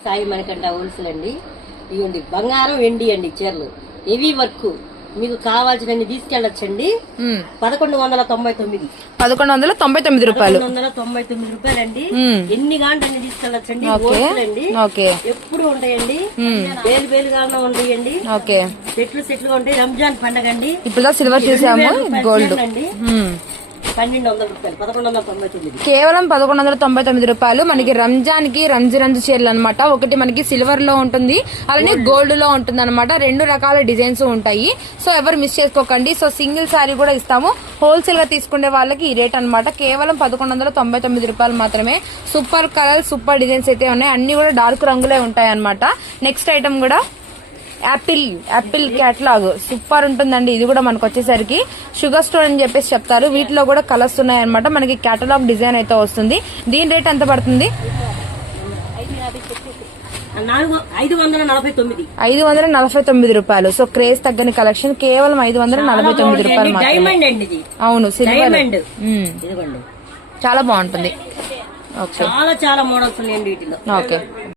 Sai Manikanta wholesale అండి. ఇవ్వండి బంగారం వెండి అండి చీరలు హెవీ వర్క్ మీకు కావాల్సినన్ని తీసుకెళ్లొచ్చండి. 1199 1199 రూపాయలు 1199 రూపాయలండి. ఎన్ని కాంటే అన్ని తీసుకెళ్లొచ్చండి. అండి ఎప్పుడు ఉంటాయండి, వేలు వేలుగా ఉంటాయండి. సెట్లు ఉంటాయి. రంజాన్ పండగ అండి. ఇప్పుడు సిల్వర్ చూసాము, గోల్డ్ అండి. 1200 రూపాయలు 1199 కేవలం 1199 రూపాయలు. మనకి రంజాన్ కి రంజు చీరలు అనమాట. ఒకటి మనకి సిల్వర్ లో ఉంటుంది, అలానే గోల్డ్ లో ఉంటుంది అనమాట. 2 రకాల డిజైన్స్ ఉంటాయి. సో ఎవరు మిస్ చేసుకోకండి. సో సింగిల్ శారీ కూడా ఇస్తాము. హోల్సేల్ గా తీసుకునే వాళ్ళకి ఈ రేట్ అనమాట. కేవలం 1199 రూపాయలు మాత్రమే. సూపర్ కలర్, సూపర్ డిజైన్స్ అయితే ఉన్నాయి. అన్ని కూడా డార్క్ రంగులే ఉంటాయి అనమాట. నెక్స్ట్ ఐటమ్ కూడా యాపిల్ క్యాట్లాగ్ సూపర్ ఉంటుందండి. ఇది కూడా మనకు వచ్చేసరికి షుగర్ స్టోన్ అని చెప్పేసి చెప్తారు. వీటిలో కూడా కలర్స్ ఉన్నాయన్నమాట. మనకి క్యాటలాగ్ డిజైన్ అయితే వస్తుంది. దీని రేట్ ఎంత పడుతుంది? 549 రూపాయలు. సో క్రేజ్ తగ్గని కలెక్షన్ కేవలం 549 రూపాయలు మాత్రమే. అవును, సిల్వర్ చాలా బాగుంటుంది. చాలా మోడల్స్ ఉన్నాయండి వీటిలో. ఓకే.